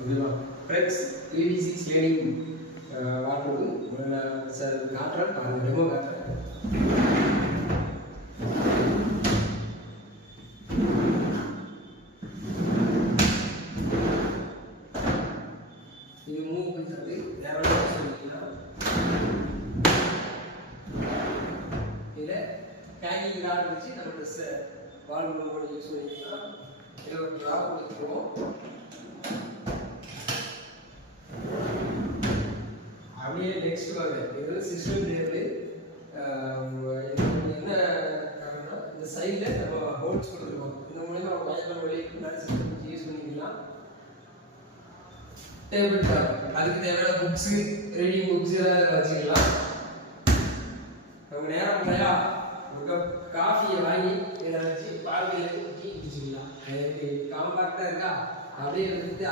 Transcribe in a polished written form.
ஓகேவா friends ED6 learning வாட்டுறது முதல்ல sir காட்டுறேன் பாருங்க டெமோ காட்டுறேன். இது மூவ் பண்ணுறது தேவையான சொல்லிக்கலாம். இதில் ஹேங்கிங் ராட் வச்சு நம்ம ட்ரெஸ்ஸை வால் கூட யூஸ் பண்ணிக்கலாம். இதில் ஒரு ட்ராப் கொடுத்துருவோம். அப்படியே நெக்ஸ்ட் வாங்க. இது சிஸ்டம் டேபிள். என்ன காரணம்னா இந்த சைடில் நம்ம ஹோல்ஸ் கொடுத்துருக்கோம். இந்த மூலமா வயலில் வழி சிஸ்டம் யூஸ் பண்ணிக்கலாம். டேபிள் டாப் அதுக்கு தேவையான புக்ஸ் ரீடிங் புக்ஸ் எல்லாம் வச்சுக்கலாம். நம்ம நேரம் இல்லையா ஒரு கப் காஃபியை வாங்கி இதில் வச்சு பால் டீ குடிச்சிக்கலாம். காம்பாக்டாக இருக்கா அப்படியே வந்து